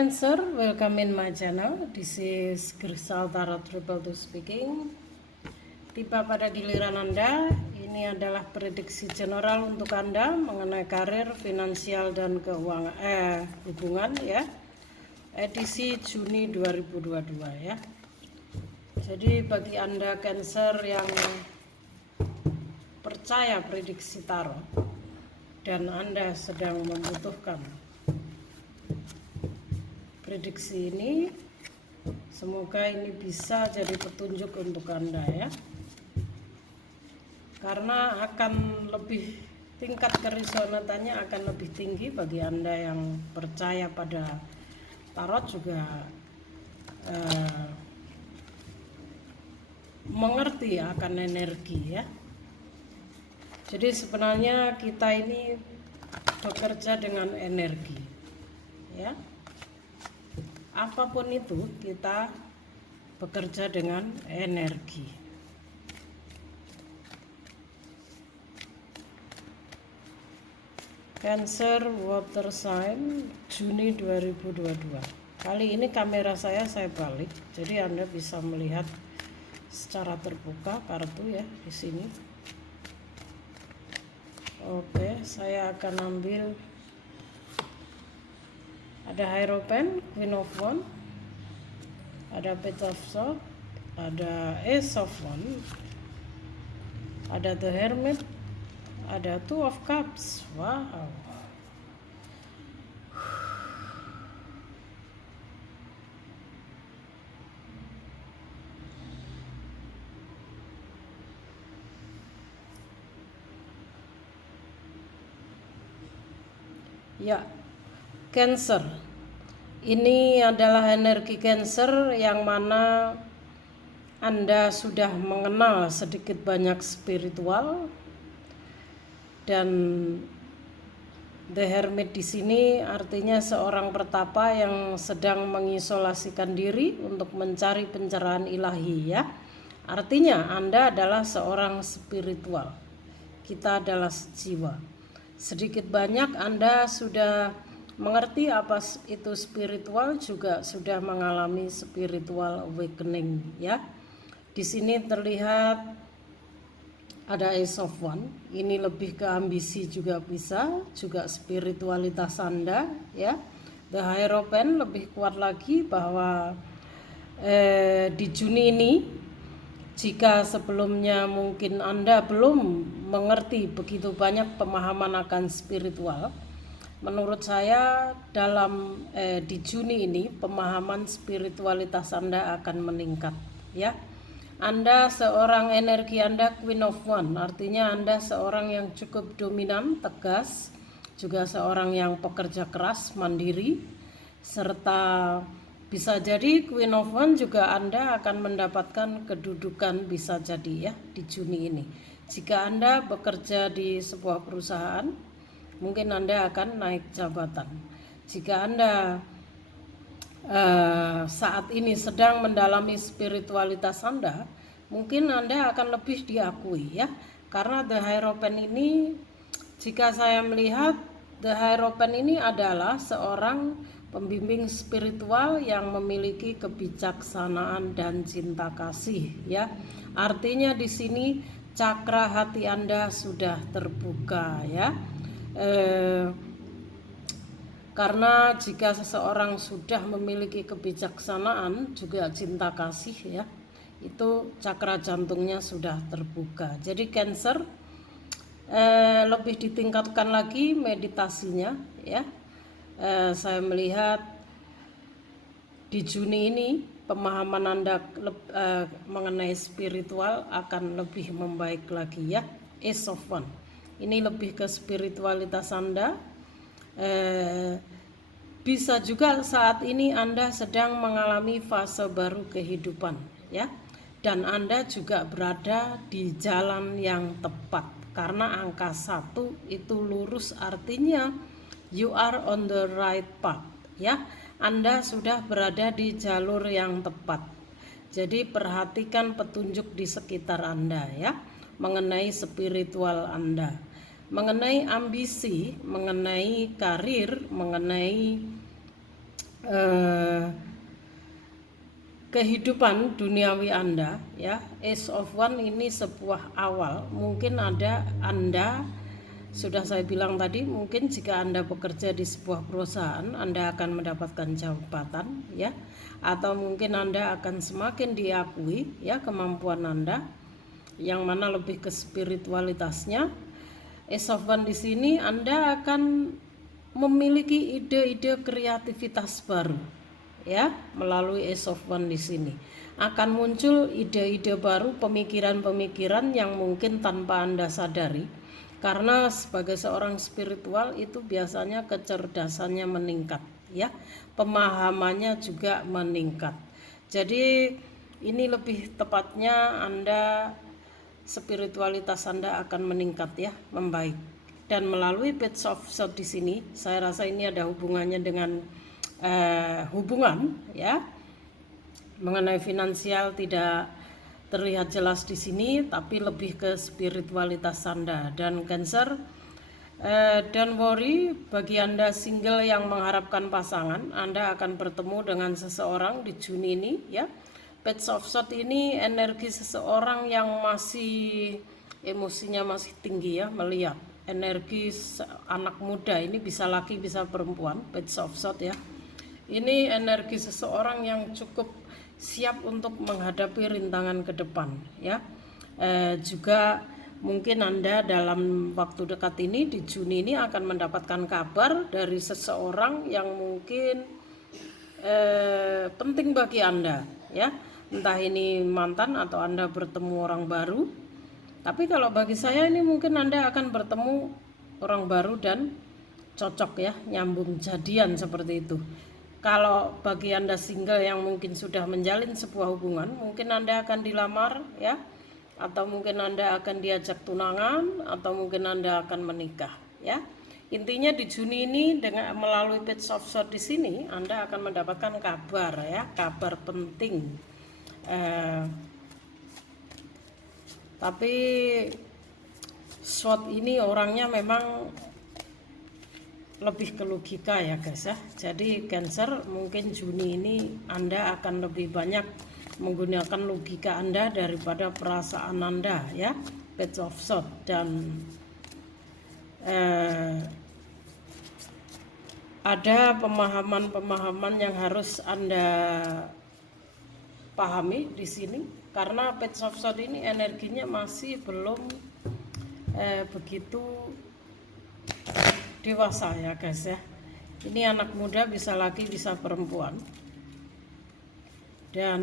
Cancer, welcome in my channel. This is Kristal Tarot Triple Two speaking. Tiba pada giliran Anda. Ini adalah prediksi general untuk Anda mengenai karir, finansial dan keuangan hubungan ya. Edisi Juni 2022 ya. Jadi bagi Anda Cancer yang percaya prediksi tarot dan Anda sedang membutuhkan prediksi ini, semoga ini bisa jadi petunjuk untuk Anda ya, karena akan lebih tingkat keresonatannya akan lebih tinggi bagi Anda yang percaya pada tarot, juga mengerti akan energi ya. Jadi sebenarnya kita ini bekerja dengan energi ya. Apapun itu kita bekerja dengan energi. Cancer water sign Juni 2022. Kali ini kamera saya balik, jadi Anda bisa melihat secara terbuka kartu ya di sini. Oke, saya akan ambil. Ada Hierophant, Queen of Wands, ada Page of Swords, ada Ace of Wands, ada The Hermit, ada Two of Cups. Wow. Ya, Cancer. Ini adalah energi Cancer yang mana Anda sudah mengenal sedikit banyak spiritual, dan The Hermit di sini artinya seorang pertapa yang sedang mengisolasikan diri untuk mencari pencerahan ilahi ya. Artinya Anda adalah seorang spiritual. Kita adalah sejiwa. Sedikit banyak Anda sudah mengerti apa itu spiritual, juga sudah mengalami spiritual awakening ya. Di sini terlihat ada Ace of Wands. Ini lebih ke ambisi juga bisa, juga spiritualitas Anda ya. The Hierophant lebih kuat lagi bahwa di Juni ini, jika sebelumnya mungkin Anda belum mengerti begitu banyak pemahaman akan spiritual, menurut saya dalam di Juni ini pemahaman spiritualitas Anda akan meningkat ya. Anda seorang energi Anda Queen of Wands, artinya Anda seorang yang cukup dominan, tegas, juga seorang yang pekerja keras, mandiri, serta bisa jadi Queen of Wands juga Anda akan mendapatkan kedudukan, bisa jadi ya di Juni ini. Jika Anda bekerja di sebuah perusahaan, mungkin Anda akan naik jabatan. Jika Anda saat ini sedang mendalami spiritualitas Anda, mungkin Anda akan lebih diakui ya. Karena The Hierophant ini, jika saya melihat The Hierophant ini adalah seorang pembimbing spiritual yang memiliki kebijaksanaan dan cinta kasih ya. Artinya di sini cakra hati Anda sudah terbuka ya. Karena jika seseorang sudah memiliki kebijaksanaan juga cinta kasih ya, itu cakra jantungnya sudah terbuka. Jadi Cancer lebih ditingkatkan lagi meditasinya ya. Saya melihat di Juni ini pemahaman Anda mengenai spiritual akan lebih membaik lagi ya. Ace of Wands ini lebih ke spiritualitas Anda. Bisa juga saat ini Anda sedang mengalami fase baru kehidupan ya, dan Anda juga berada di jalan yang tepat, karena angka 1 itu lurus, artinya you are on the right path ya. Anda sudah berada di jalur yang tepat. Jadi perhatikan petunjuk di sekitar Anda ya, mengenai spiritual Anda, mengenai ambisi, mengenai karir, mengenai eh, kehidupan duniawi Anda, ya. Ace of One ini sebuah awal. Mungkin ada Anda, sudah saya bilang tadi, mungkin jika Anda bekerja di sebuah perusahaan, Anda akan mendapatkan jabatan, ya. Atau mungkin Anda akan semakin diakui, ya, kemampuan Anda, yang mana lebih ke spiritualitasnya. Ace of One di sini Anda akan memiliki ide-ide kreativitas baru, ya, melalui Ace of One di sini akan muncul ide-ide baru, pemikiran-pemikiran yang mungkin tanpa Anda sadari, karena sebagai seorang spiritual itu biasanya kecerdasannya meningkat, ya, pemahamannya juga meningkat. Jadi ini lebih tepatnya Anda, spiritualitas Anda akan meningkat, ya, membaik. Dan melalui Page of Swords di sini, saya rasa ini ada hubungannya dengan hubungan, ya, mengenai finansial tidak terlihat jelas di sini, tapi lebih ke spiritualitas Anda. Dan Cancer, don't worry, bagi Anda single yang mengharapkan pasangan, Anda akan bertemu dengan seseorang di Juni ini, ya. Page of Swords ini energi seseorang yang masih emosinya masih tinggi, ya, melihat energi anak muda, ini bisa laki bisa perempuan. Page of Swords, ya, ini energi seseorang yang cukup siap untuk menghadapi rintangan ke depan, ya. Juga mungkin Anda dalam waktu dekat ini di Juni ini akan mendapatkan kabar dari seseorang yang mungkin penting bagi Anda, ya. Entah ini mantan atau Anda bertemu orang baru. Tapi kalau bagi saya ini mungkin Anda akan bertemu orang baru dan cocok, ya, nyambung, jadian, seperti itu. Kalau bagi Anda single yang mungkin sudah menjalin sebuah hubungan, mungkin Anda akan dilamar, ya, atau mungkin Anda akan diajak tunangan, atau mungkin Anda akan menikah, ya. Intinya di Juni ini dengan melalui Page of Swords di sini Anda akan mendapatkan kabar, ya, kabar penting. Tapi Sword ini orangnya memang lebih ke logika, ya guys, ya. Jadi Cancer mungkin Juni ini Anda akan lebih banyak menggunakan logika Anda daripada perasaan Anda, ya. Page of Swords. Dan ada pemahaman-pemahaman yang harus Anda pahami di sini, karena Page of Swords ini energinya masih belum begitu dewasa, ya guys, ya. Ini anak muda, bisa laki bisa perempuan. Dan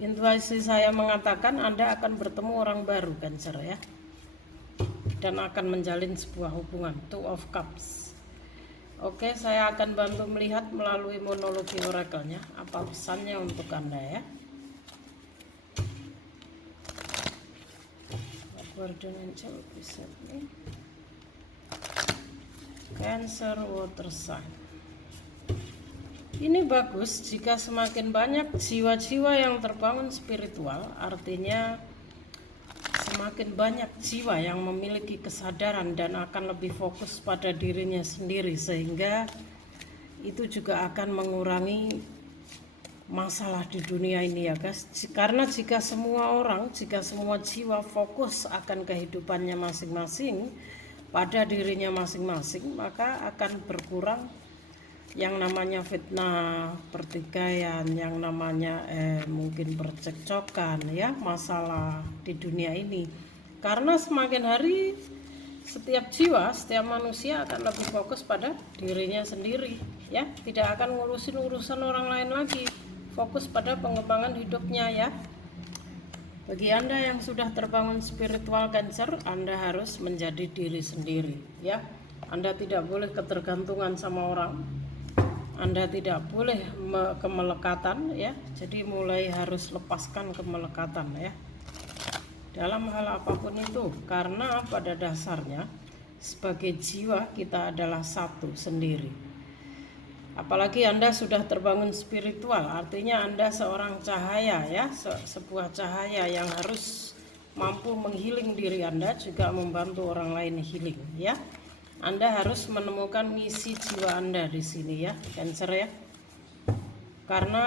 intuisi saya mengatakan Anda akan bertemu orang baru, Cancer, ya, dan akan menjalin sebuah hubungan. Two of Cups. Oke, saya akan bantu melihat melalui monologi orakelnya apa pesannya untuk Anda, ya. Guardian Angel, please help me. Cancer water sign. Ini bagus jika semakin banyak jiwa-jiwa yang terbangun spiritual, artinya semakin banyak jiwa yang memiliki kesadaran dan akan lebih fokus pada dirinya sendiri, sehingga itu juga akan mengurangi masalah di dunia ini, ya guys. Karena jika semua orang, jika semua jiwa fokus akan kehidupannya masing-masing, pada dirinya masing-masing, maka akan berkurang yang namanya fitnah, pertikaian, yang namanya mungkin percekcokan, ya, masalah di dunia ini. Karena semakin hari setiap jiwa, setiap manusia akan lebih fokus pada dirinya sendiri, ya, tidak akan ngurusin urusan orang lain lagi, fokus pada pengembangan hidupnya, ya. Bagi Anda yang sudah terbangun spiritual Cancer, Anda harus menjadi diri sendiri, ya. Anda tidak boleh ketergantungan sama orang. Anda tidak boleh kemelekatan, ya. Jadi mulai harus lepaskan kemelekatan, ya, dalam hal apapun itu, karena pada dasarnya sebagai jiwa kita adalah satu sendiri. Apalagi Anda sudah terbangun spiritual, artinya Anda seorang cahaya, ya, sebuah cahaya yang harus mampu menghealing diri Anda, juga membantu orang lain healing, ya. Anda harus menemukan misi jiwa Anda di sini ya, Cancer ya. Karena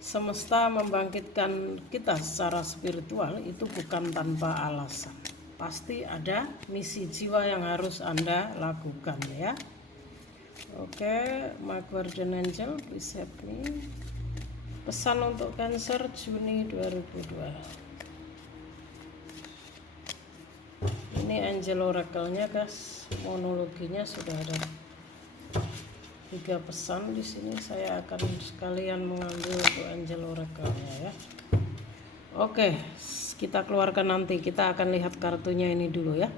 semesta membangkitkan kita secara spiritual itu bukan tanpa alasan. Pasti ada misi jiwa yang harus Anda lakukan ya. Oke, my guardian angel please help me. Pesan untuk Cancer Juni 2002. Ini angel oracle-nya guys, monologinya sudah ada 3 pesan di sini. Saya akan sekalian mengambil untuk angel oracle-nya ya. Oke, kita keluarkan nanti. Kita akan lihat kartunya ini dulu ya.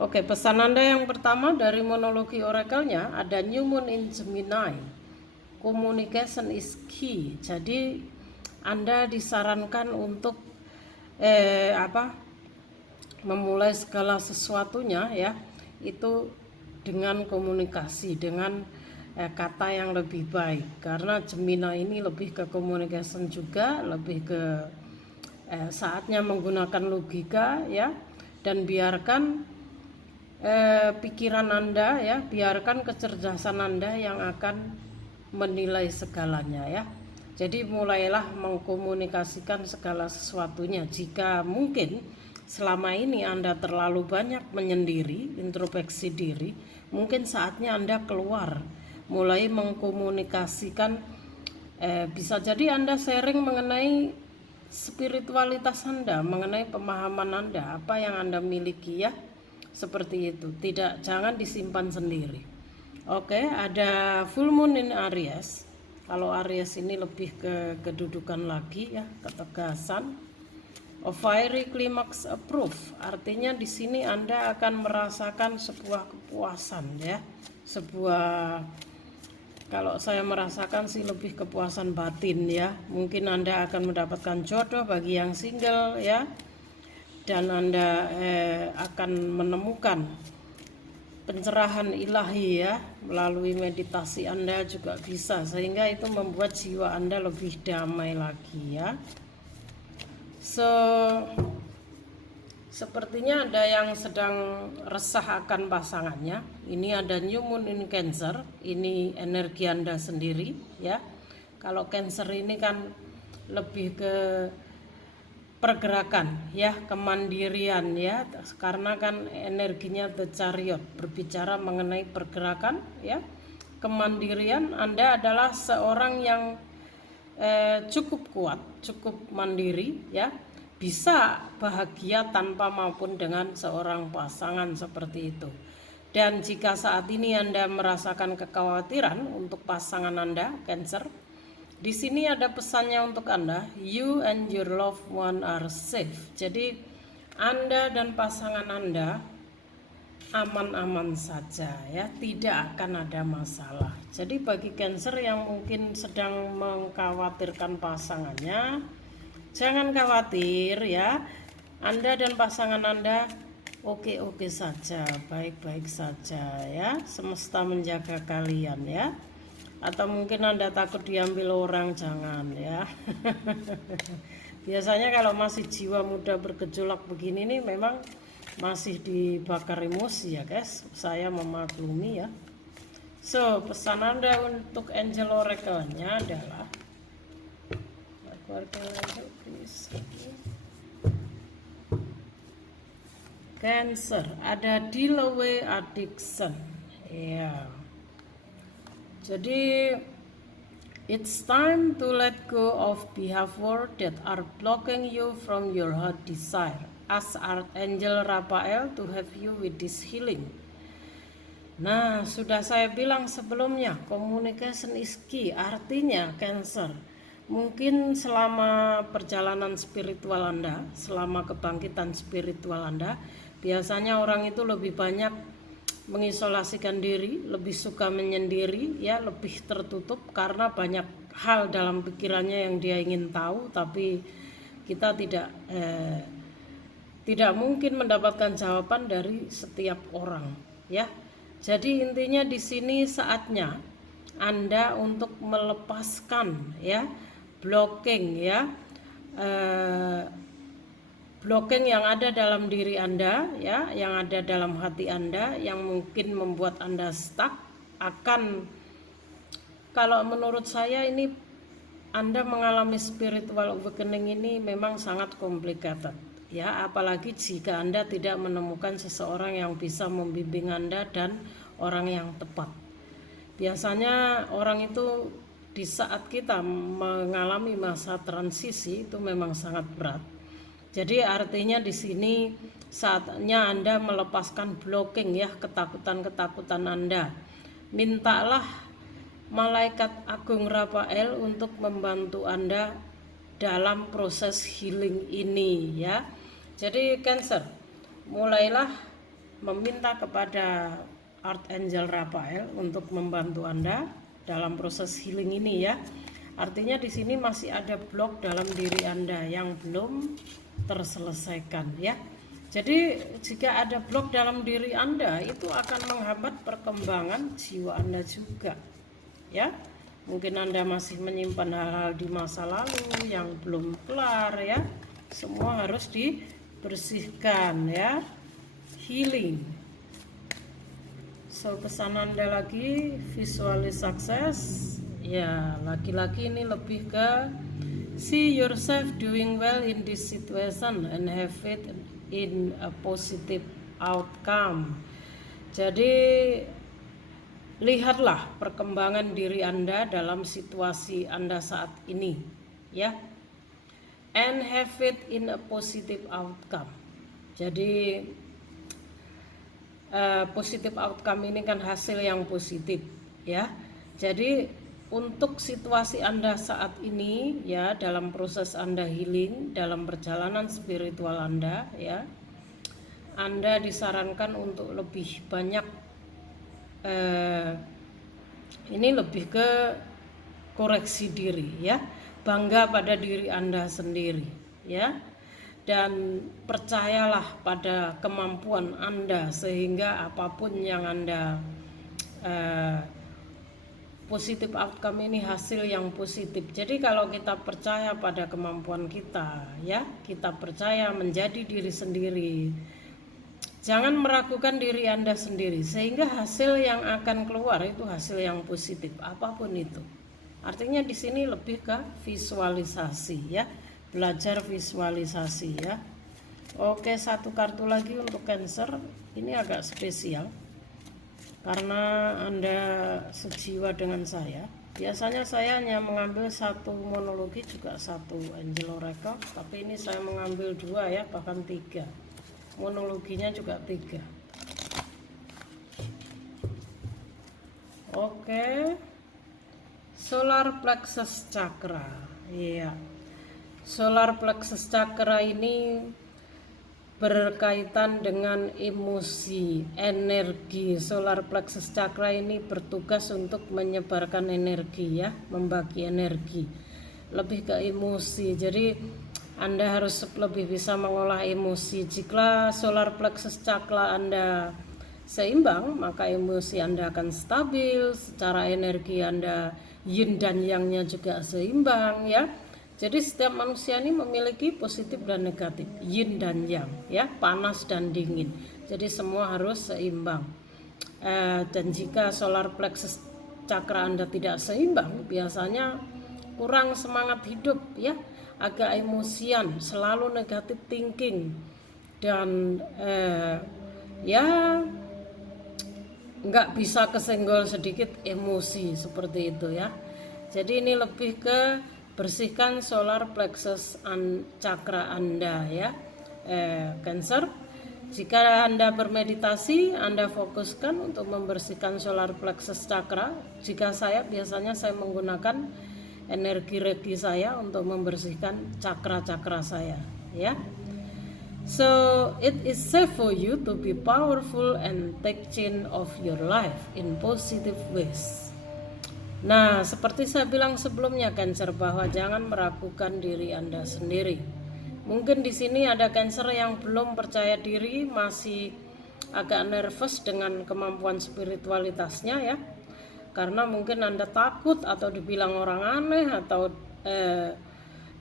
Oke, pesan Anda yang pertama dari monologi oracle-nya ada New Moon in Gemini. Communication is key. Jadi Anda disarankan untuk memulai segala sesuatunya ya itu dengan komunikasi, dengan kata yang lebih baik, karena Gemini ini lebih ke communication juga, lebih ke saatnya menggunakan logika ya, dan biarkan pikiran Anda ya, biarkan kecerdasan Anda yang akan menilai segalanya ya. Jadi mulailah mengkomunikasikan segala sesuatunya. Jika mungkin selama ini Anda terlalu banyak menyendiri, introspeksi diri, mungkin saatnya Anda keluar, mulai mengkomunikasikan. Bisa jadi Anda sharing mengenai spiritualitas Anda, mengenai pemahaman Anda, apa yang Anda miliki ya, seperti itu. Jangan disimpan sendiri. Oke, ada full moon in Aries. Kalau Aries ini lebih ke kedudukan lagi ya, ketegasan. A fiery climax approve, artinya di sini Anda akan merasakan sebuah kepuasan ya, kalau saya merasakan sih lebih kepuasan batin ya. Mungkin Anda akan mendapatkan jodoh bagi yang single ya, dan Anda akan menemukan pencerahan ilahi ya melalui meditasi Anda juga bisa, sehingga itu membuat jiwa Anda lebih damai lagi ya. Sepertinya ada yang sedang resah akan pasangannya. Ini ada New Moon in Cancer. Ini energi Anda sendiri ya. Kalau Cancer ini kan lebih ke pergerakan ya, kemandirian ya, karena kan energinya The Chariot, berbicara mengenai pergerakan ya, kemandirian. Anda adalah seorang yang cukup kuat, cukup mandiri ya, bisa bahagia tanpa maupun dengan seorang pasangan seperti itu. Dan jika saat ini Anda merasakan kekhawatiran untuk pasangan Anda, Cancer, di sini ada pesannya untuk Anda, you and your loved one are safe. Jadi Anda dan pasangan Anda aman-aman saja ya, tidak akan ada masalah. Jadi bagi Cancer yang mungkin sedang mengkhawatirkan pasangannya, jangan khawatir ya. Anda dan pasangan Anda oke-oke saja, baik-baik saja ya. Semesta menjaga kalian ya. Atau mungkin Anda takut diambil orang, jangan ya. Biasanya kalau masih jiwa muda bergejolak begini nih memang masih dibakar emosi ya guys, saya memaklumi ya. Pesan Anda untuk angel oracle-nya adalah Cancer, ada delay addiction ya. Jadi it's time to let go of behavior that are blocking you from your heart desire. Ask Archangel Raphael to help you with this healing. Nah, sudah saya bilang sebelumnya, communication is key. Artinya Cancer, mungkin selama perjalanan spiritual Anda, selama kebangkitan spiritual Anda, biasanya orang itu lebih banyak mengisolasikan diri, lebih suka menyendiri ya, lebih tertutup karena banyak hal dalam pikirannya yang dia ingin tahu, tapi kita tidak mungkin mendapatkan jawaban dari setiap orang ya. Jadi intinya di sini saatnya Anda untuk melepaskan ya, blocking ya, blocking yang ada dalam diri Anda ya, yang ada dalam hati Anda yang mungkin membuat Anda stuck akan, kalau menurut saya ini Anda mengalami spiritual awakening ini memang sangat complicated ya, apalagi jika Anda tidak menemukan seseorang yang bisa membimbing Anda dan orang yang tepat. Biasanya orang itu di saat kita mengalami masa transisi itu memang sangat berat. Jadi artinya di sini saatnya Anda melepaskan blocking ya, ketakutan-ketakutan Anda. Mintalah malaikat agung Rafael untuk membantu Anda dalam proses healing ini ya. Jadi Cancer, mulailah meminta kepada Archangel Rafael untuk membantu Anda dalam proses healing ini ya. Artinya di sini masih ada blok dalam diri Anda yang belum terselesaikan ya. Jadi jika ada blok dalam diri Anda itu akan menghambat perkembangan jiwa Anda juga ya. Mungkin Anda masih menyimpan hal-hal di masa lalu yang belum kelar ya. Semua harus dibersihkan ya. Healing. So pesan Anda lagi, visualis sukses ya, laki-laki ini lebih ke see yourself doing well in this situation and have it in a positive outcome. Jadi lihatlah perkembangan diri Anda dalam situasi Anda saat ini ya, and have it in a positive outcome. Jadi positive outcome ini kan hasil yang positif ya. Jadi untuk situasi Anda saat ini ya, dalam proses Anda healing, dalam perjalanan spiritual Anda ya, Anda disarankan untuk lebih banyak ini lebih ke koreksi diri ya, bangga pada diri Anda sendiri ya, dan percayalah pada kemampuan Anda sehingga apapun yang Anda positif outcome ini hasil yang positif. Jadi kalau kita percaya pada kemampuan kita ya, kita percaya menjadi diri sendiri, jangan meragukan diri Anda sendiri sehingga hasil yang akan keluar itu hasil yang positif apapun itu. Artinya di sini lebih ke visualisasi ya, belajar visualisasi ya. Oke, satu kartu lagi untuk Cancer. Ini agak spesial karena Anda sejiwa dengan saya. Biasanya saya hanya mengambil satu monologi juga satu angel oracle, tapi ini saya mengambil dua ya, bahkan tiga. Monologinya juga tiga. Oke, solar plexus chakra. Iya, solar plexus chakra ini berkaitan dengan emosi, energi. Solar plexus chakra ini bertugas untuk menyebarkan energi ya, membagi energi, lebih ke emosi. Jadi Anda harus lebih bisa mengolah emosi. Jika solar plexus chakra Anda seimbang, maka emosi Anda akan stabil, secara energi Anda yin dan yang-nya juga seimbang ya. Jadi setiap manusia ini memiliki positif dan negatif, yin dan yang ya, panas dan dingin. Jadi semua harus seimbang. Dan jika solar plexus chakra Anda tidak seimbang, biasanya kurang semangat hidup ya, agak emosian, selalu negatif thinking, dan ya nggak bisa kesenggol sedikit emosi seperti itu ya. Jadi ini lebih ke bersihkan solar plexus chakra Anda ya, Cancer. Jika Anda bermeditasi, Anda fokuskan untuk membersihkan solar plexus chakra. Jika biasanya saya menggunakan energi Reiki saya untuk membersihkan cakra-cakra saya ya. So it is safe for you to be powerful and take change of your life in positive ways. Nah, seperti saya bilang sebelumnya Cancer, bahwa jangan meragukan diri Anda sendiri. Mungkin di sini ada Cancer yang belum percaya diri, masih agak nervous dengan kemampuan spiritualitasnya ya. Karena mungkin Anda takut atau dibilang orang aneh atau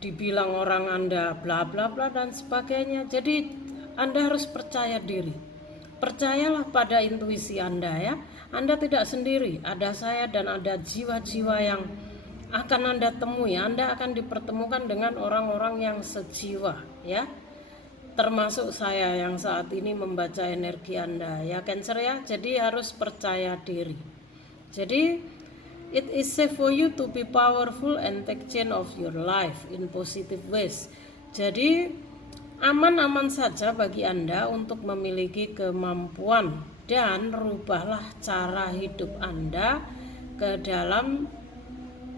dibilang orang Anda bla bla bla dan sebagainya. Jadi Anda harus percaya diri. Percayalah pada intuisi Anda ya. Anda tidak sendiri, ada saya dan ada jiwa-jiwa yang akan Anda temui. Anda akan dipertemukan dengan orang-orang yang sejiwa ya. Termasuk saya yang saat ini membaca energi Anda ya Cancer ya. Jadi harus percaya diri. Jadi it is safe for you to be powerful and take change of your life in positive ways. Jadi aman-aman saja bagi Anda untuk memiliki kemampuan dan rubahlah cara hidup Anda ke dalam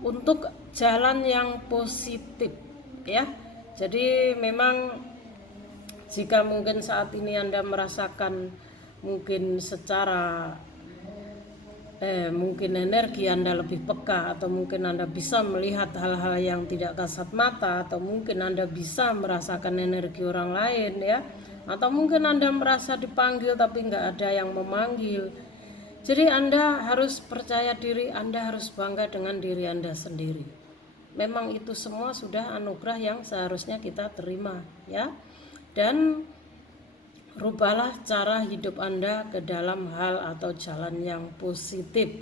untuk jalan yang positif ya. Jadi memang jika mungkin saat ini Anda merasakan mungkin secara mungkin energi Anda lebih peka, atau mungkin Anda bisa melihat hal-hal yang tidak kasat mata, atau mungkin Anda bisa merasakan energi orang lain ya, atau mungkin Anda merasa dipanggil tapi nggak ada yang memanggil. Jadi Anda harus percaya diri, Anda harus bangga dengan diri Anda sendiri. Memang itu semua sudah anugerah yang seharusnya kita terima ya. Dan rubahlah cara hidup Anda ke dalam hal atau jalan yang positif.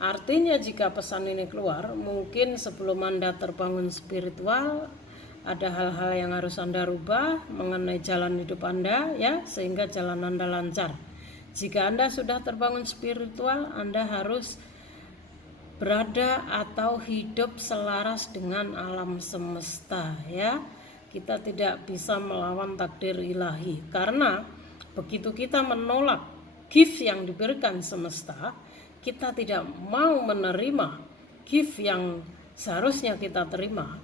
Artinya jika pesan ini keluar, mungkin sebelum Anda terbangun spiritual, ada hal-hal yang harus Anda rubah mengenai jalan hidup Anda ya, sehingga jalan Anda lancar. Jika Anda sudah terbangun spiritual, Anda harus berada atau hidup selaras dengan alam semesta ya. Kita tidak bisa melawan takdir ilahi, karena begitu kita menolak gift yang diberikan semesta, kita tidak mau menerima gift yang seharusnya kita terima,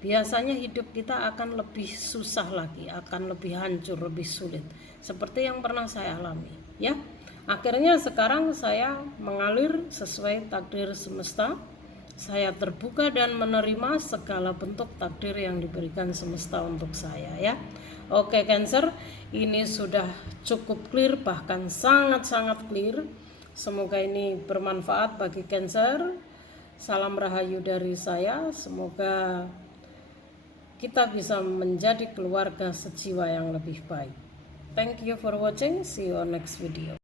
biasanya hidup kita akan lebih susah lagi, akan lebih hancur, lebih sulit, seperti yang pernah saya alami ya. Akhirnya sekarang saya mengalir sesuai takdir semesta. Saya terbuka dan menerima segala bentuk takdir yang diberikan semesta untuk saya ya. Oke Cancer, ini sudah cukup clear, bahkan sangat-sangat clear. Semoga ini bermanfaat bagi Cancer. Salam rahayu dari saya. Semoga kita bisa menjadi keluarga sejiwa yang lebih baik. Thank you for watching. See you on next video.